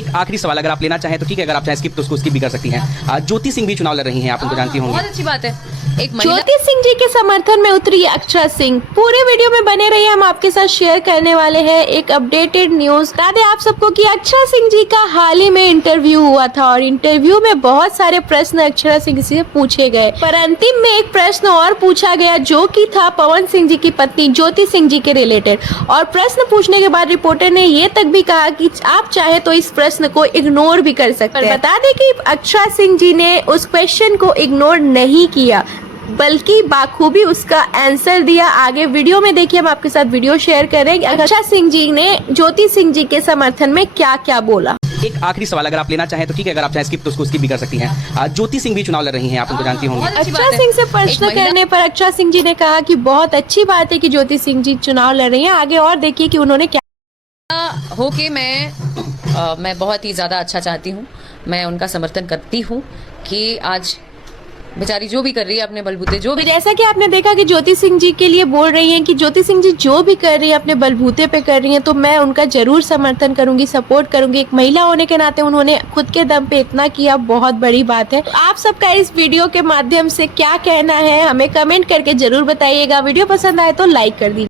एक आखिरी सवाल अगर आप लेना चाहें तो ठीक है, अगर आप चाहें स्किप तो उसको स्किप भी कर सकती हैं। ज्योति सिंह भी चुनाव लड़ रही हैं, आप उनको जानती होंगी। बहुत अच्छी बात है। एक महिला ज्योति सिंह जी के समर्थन में उतरी अक्षरा सिंह। पूरे वीडियो में बने रहिए, हम आपके साथ शेयर करने वाले हैं एक अपडेटेड न्यूज। बता दें आप सबको कि अक्षरा सिंह जी का हाल ही में इंटरव्यू हुआ था और इंटरव्यू में बहुत सारे प्रश्न अक्षरा सिंह से पूछे गए, पर अंतिम में एक प्रश्न और पूछा गया जो कि था पवन सिंह जी की पत्नी ज्योति सिंह जी के रिलेटेड। और प्रश्न पूछने के बाद रिपोर्टर ने ये तक भी कहा कि आप चाहे तो इस प्रश्न को इग्नोर भी कर सकते हैं। बता दें कि अक्षरा सिंह जी ने उस क्वेश्चन को इग्नोर नहीं किया, बल्कि बाखूबी उसका आंसर दिया। आगे वीडियो में देखिए, हम आपके साथ वीडियो शेयर करेंगे अक्षरा सिंह जी ने ज्योति सिंह जी के समर्थन में क्या क्या बोला। एक आखिरी सवाल अगर आप लेना चाहें तो ठीक है, अगर आप चाहें स्किप तो उसको स्किप भी कर सकती हैं। ज्योति सिंह भी चुनाव लड़ रही हैं, आप उनको जानती होंगी। बहुत अच्छी अक्षरा बात है। सिंह से एक प्रश्न महिला- करने पर अक्षरा सिंह जी ने कहा कि बहुत अच्छी बात है कि ज्योति सिंह जी चुनाव लड़ रही हैं। आगे और देखिए कि उन्होंने क्या हो के मैं बहुत ही ज़्यादा अच्छा चाहती हूँ। मैं उनका समर्थन करती हूँ कि आज बेचारी जो भी कर रही है अपने बलबूते, जो भी जैसा कि आपने देखा कि ज्योति सिंह जी के लिए बोल रही हैं कि ज्योति सिंह जी जो भी कर रही है अपने बलबूते पे कर रही हैं, तो मैं उनका जरूर समर्थन करूंगी, सपोर्ट करूंगी। एक महिला होने के नाते उन्होंने खुद के दम पे इतना किया, बहुत बड़ी बात है। आप सबका इस वीडियो के माध्यम से क्या कहना है हमें कमेंट करके जरूर बताइएगा। वीडियो पसंद आए तो लाइक कर दीजिए।